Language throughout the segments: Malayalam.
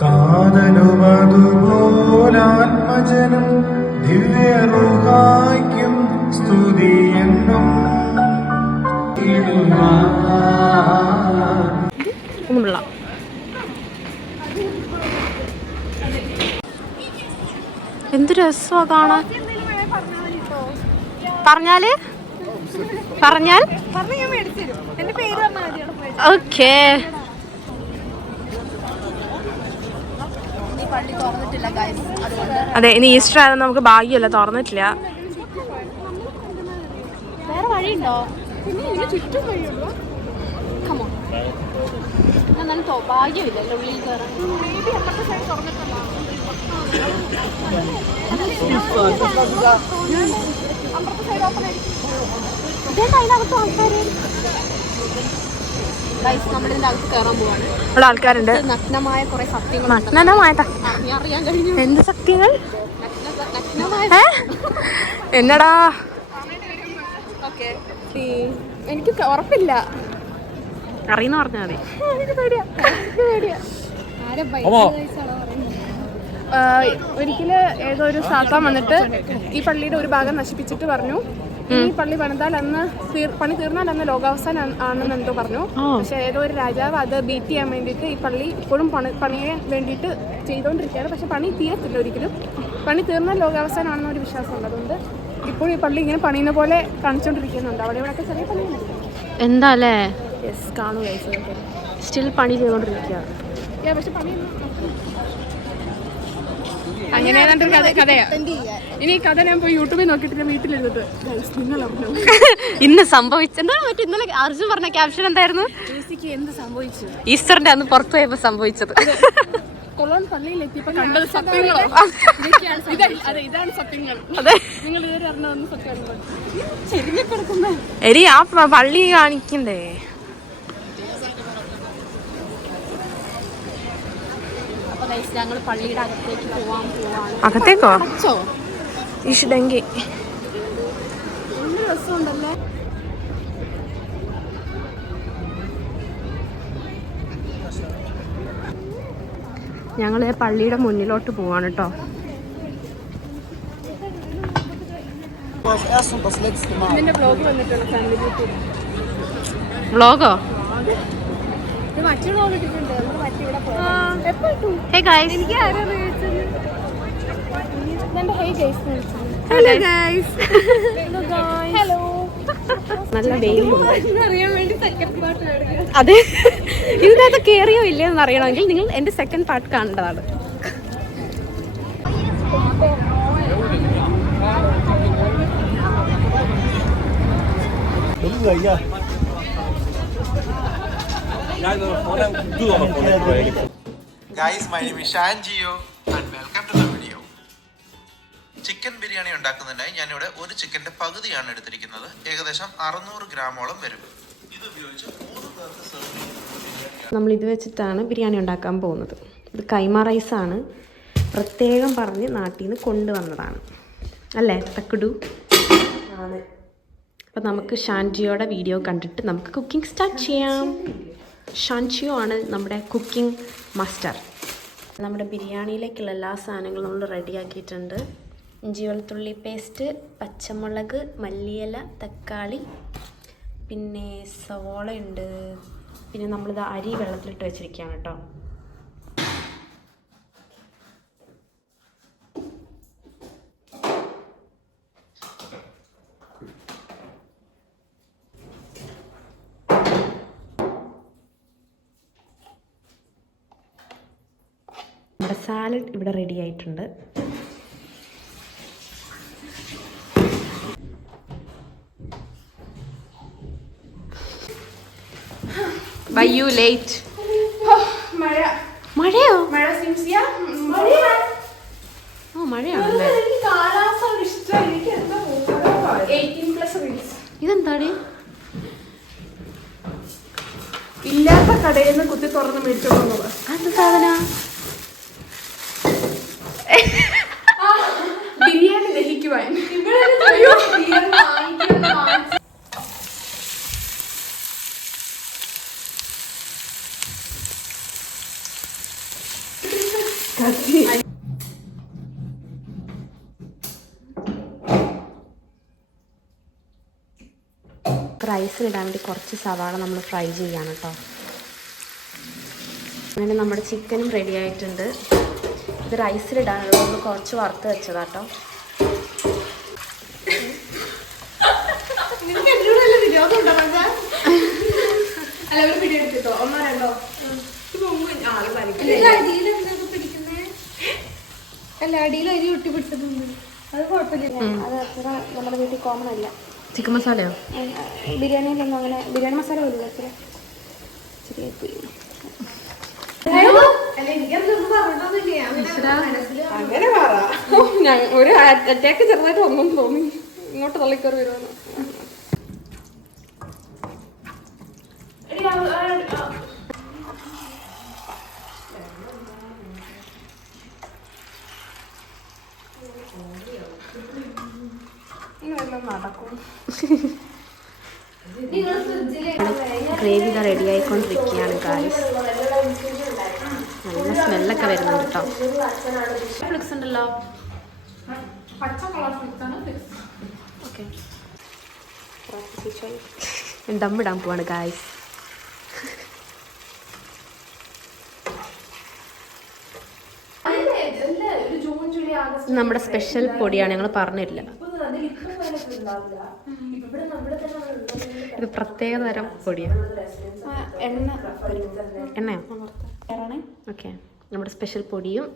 കാതലുമതുപോലാത്മജനം ദിവ്യറുഹായ്ക്കും സ്തുതിയെന്നും ഒന്നുമില്ല. എന്ത് രസമാ കാണാൻ. പറഞ്ഞാൽ ഓക്കേ. അതെ, ഇനി ഈസ്റ്റർ ആയതുകൊണ്ട് നമുക്ക് ഭാഗ്യമല്ല, തുറന്നിട്ടില്ല. വേറെ വഴിയുണ്ടോ? ചുറ്റും വഴിയുള്ളൂ. ഭാഗ്യമില്ലല്ലോ ഉള്ളിൽ കയറാൻ. അതിനകത്ത് ആൾക്കാര് നമ്മളിതിന്റെ അകത്ത് കയറാൻ പോവാണ്. ഇവിടെ ആൾക്കാരുണ്ട്. നഗ്നമായ കുറെ സത്യങ്ങൾ അറിയാൻ കഴിഞ്ഞു. എന്ത് സത്യങ്ങൾ? എന്നടാ? എനിക്ക് ഉറപ്പില്ല. അറിയുന്ന പറഞ്ഞാൽ മതി. ഒരിക്കല് ഏതോ ഒരു സാത്താൻ വന്നിട്ട് ഈ പള്ളിയുടെ ഒരു ഭാഗം നശിപ്പിച്ചിട്ട് പറഞ്ഞു, ഈ പള്ളി പണിതാൽ അന്ന് പണി തീർന്നാൽ അന്ന് ലോകാവസാനം ആണെന്ന് എന്തോ പറഞ്ഞു. പക്ഷെ ഏതോ ഒരു രാജാവ് അത് ബീറ്റ് ചെയ്യാൻ വേണ്ടിയിട്ട് ഈ പള്ളി ഇപ്പോഴും പണിയാൻ വേണ്ടിയിട്ട് ചെയ്തുകൊണ്ടിരിക്കുകയാണ്. പക്ഷെ പണി തീരത്തില്ല ഒരിക്കലും. പണി തീർന്നാൽ ലോകാവസാനം ആണെന്ന് ഒരു വിശ്വാസമുണ്ട്. അതുകൊണ്ട് ഇപ്പോൾ ഈ പള്ളി ഇങ്ങനെ പണിയുന്ന പോലെ കാണിച്ചുകൊണ്ടിരിക്കുന്നുണ്ട്. അവിടെ ഇവിടെയൊക്കെ ചെറിയ പണിയുണ്ട്. എന്താ അല്ലേ? യെസ്, കാണുക. സ്റ്റിൽ പണി ചെയ്തുകൊണ്ടിരിക്കുക. പക്ഷെ പണിയൊന്നും അങ്ങനെ കഥയാ. ഇനി ഈ കഥ ഞാൻ പോയി യൂട്യൂബിൽ നോക്കിയിട്ട് വീട്ടിലിരുന്നിട്ട് ഇന്ന് സംഭവിച്ചെന്താ മറ്റേ ഇന്നലെ അർജുൻ പറഞ്ഞ ക്യാപ്ഷൻ എന്തായിരുന്നു? എന്ത് സംഭവിച്ചു? ഈസ്റ്ററിന്റെ അന്ന് പുറത്തു പോയപ്പോ സംഭവിച്ചത്. കൊളോൺ പള്ളിയിലെത്തിയപ്പോ കണ്ടത് സത്യങ്ങളോ? ഇതാണ് സത്യങ്ങൾ. നിങ്ങൾ ഇതുവരെ അറിഞ്ഞതെന്ന് സത്യമാണ്. ചെരിഞ്ഞെടുക്കുന്ന എടി ആ പള്ളി കാണിക്കണ്ടേ? ഞങ്ങൾ പള്ളിയുടെ അകത്തേക്ക് പോവാണ്. അകത്തേക്കോ? ഇഷ്ടങ്കി രസമുണ്ടല്ലേ. ഞങ്ങൾ പള്ളിയുടെ മുന്നിലോട്ട് പോവാണ് കേട്ടോ. വ്ളോഗോ? Hey guys. Hello guys. Hello. നല്ല വെയിലുണ്ട്. അതെ, ഇതിനകത്ത് കേറിയോ ഇല്ലയെന്ന് അറിയണമെങ്കിൽ നിങ്ങൾ എൻ്റെ സെക്കൻഡ് പാർട്ട് കാണേണ്ടതാണ്. Guys, my name is Shanjio and welcome to the video. Chicken biryani ഉണ്ടാക്കുന്നതിനായി ഞാനിവിടെ ഒരു ചിക്കൻ്റെ പകുതിയാണ് എടുത്തിരിക്കുന്നത്. ഏകദേശം 600 ഗ്രാമോളം വരും. ഇത് ഉപയോഗിച്ച് 3 പേർക്ക് സെർവ് ചെയ്യുന്നത്. നമ്മൾ ഇത് വെച്ചിട്ടാണ് ബിരിയാണി ഉണ്ടാക്കാൻ പോകുന്നത്. ഇത് കൈമ റൈസാണ്, പ്രത്യേകം പറഞ്ഞ് നാട്ടിൽ നിന്ന് കൊണ്ടുവന്നതാണ് അല്ലേ തക്കുടു? അപ്പം നമുക്ക് ഷാൻജിയോടെ വീഡിയോ കണ്ടിട്ട് നമുക്ക് കുക്കിംഗ് സ്റ്റാർട്ട് ചെയ്യാം. ഷാൻജിയോ ആണ് നമ്മുടെ കുക്കിംഗ് മാസ്റ്റർ. നമ്മുടെ ബിരിയാണിയിലേക്കുള്ള എല്ലാ സാധനങ്ങളും നമ്മൾ റെഡിയാക്കിയിട്ടുണ്ട്. ഇഞ്ചി വെളുത്തുള്ളി പേസ്റ്റ്, പച്ചമുളക്, മല്ലിയില, തക്കാളി, പിന്നെ സവോള ഉണ്ട്. പിന്നെ നമ്മളിത് അരി വെള്ളത്തിലിട്ട് വെച്ചിരിക്കുകയാണ് കേട്ടോ. നമ്മുടെ സാലഡ് ഇവിടെ റെഡി ആയിട്ടുണ്ട്. Why you late? മഴയോ? മഴയാണല്ലേ? ഇതെന്താണ്? ഇല്ലാത്ത കടയിൽ നിന്ന് കുത്തി തുറന്ന് മേടിച്ചോളൂ. അത് സാധന ബിരിയാണി ദഹിക്കുവാൻ നമുക്ക് റൈസിനിടാൻ വേണ്ടി കുറച്ച് സവാള നമ്മൾ ഫ്രൈ ചെയ്യാണ് കേട്ടോ. അങ്ങനെ നമ്മുടെ ചിക്കനും റെഡി ആയിട്ടുണ്ട്. ഇത് റൈസിലിടാനുള്ളത് നമ്മൾ കുറച്ച് വറുത്ത് വെച്ചതാട്ടോ. അല്ല, അടിയിൽ അരി ഒട്ടി പിടിച്ചിട്ടുണ്ട്. അത് കുഴപ്പമില്ല, അത് അത്ര നമ്മുടെ വീട്ടിൽ കോമൺ അല്ല. ചിക്കൻ മസാലയോ? ബിരിയാണിയിലൊന്നും അങ്ങനെ ബിരിയാണി മസാല പോലും അത്ര ശരിയായിപ്പോയി. അങ്ങനെ ഒരു അറ്റാക്ക് ചെറുതായിട്ട് ഒന്നും തോന്നി, ഇങ്ങോട്ട് തള്ളിക്കറി വരുമെന്ന്. ഗ്രേവി ഇതാ റെഡി ആയിക്കൊണ്ടിരിക്കുകയാണ് ഗായ്സ്. നല്ല സ്മെല്ലൊക്കെ വരുന്നുണ്ട് കേട്ടോ. ഫ്ലിക്സ് ഉണ്ടല്ലോ. ഓക്കെ, ദമ്മിടാൻ പോവാണ് ഗായ്സ്. നമ്മുടെ സ്പെഷ്യൽ പൊടിയാണ്, ഞങ്ങൾ പറഞ്ഞില്ല. ഇത് പ്രത്യേക തരം പൊടിയാണ്. എണ്ണയോ? ഓക്കെ, നമ്മുടെ സ്പെഷ്യൽ പൊടിയും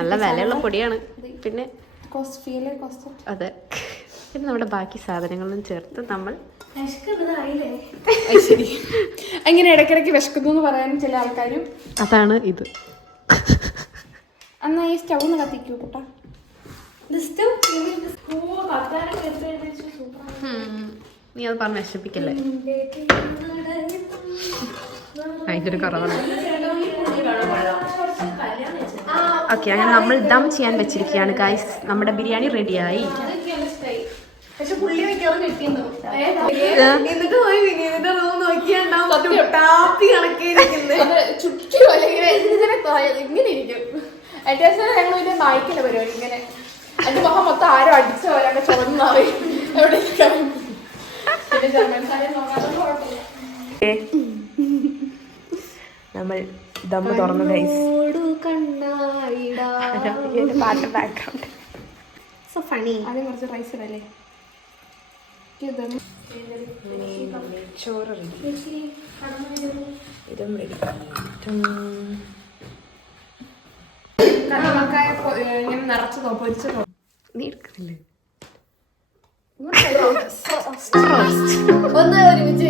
നല്ല വിലയുള്ള പൊടിയാണ്. പിന്നെ അതെ, പിന്നെ നമ്മുടെ ബാക്കി സാധനങ്ങളും ചേർത്ത് നമ്മൾ ശരി. അങ്ങനെ ഇടയ്ക്കിടയ്ക്ക് വിശക്കുന്നു എന്ന് പറയാനും ചില ആൾക്കാരും. അതാണ് ഇത്. എന്നാ ഈ സ്റ്റൗ ഒന്ന് കത്തിക്കൂ കേട്ടാ. നീ അത് പറഞ്ഞ് നശിപ്പിക്കല്ലേ, അതിൻ്റെ കുറവാണ്. ഓക്കെ, അങ്ങനെ നമ്മൾ ദം ചെയ്യാൻ വെച്ചിരിക്കുകയാണ് ഗായ്സ്. നമ്മുടെ ബിരിയാണി റെഡിയായി. ഇങ്ങനെ ഇരിക്കും. ഞങ്ങൾ ഇതിന്റെ വായിക്കല പരിപാടി ഇങ്ങനെ. അതിന്റെ മുഖം മൊത്തം ആരോ അടിച്ചു പോരാണ്ട് ചുവന്ന് മാറി എവിടെ നമ്മൾ ദം തുറന്നു ഗൈസ്. പാട്ട് ബാക്ക്ഗ്രൗണ്ട് സോ ഫണി. ആദ്യം കുറച്ച് റൈസ് ഇടല്ലേ. ചോറ് റെഡി, ഇതും റെഡി. ഇങ്ങനെ നിറച്ചതോ പൊരിച്ചതോ നീ എടുക്കുന്നില്ലേ? ഒന്ന് ഒരുമിച്ച്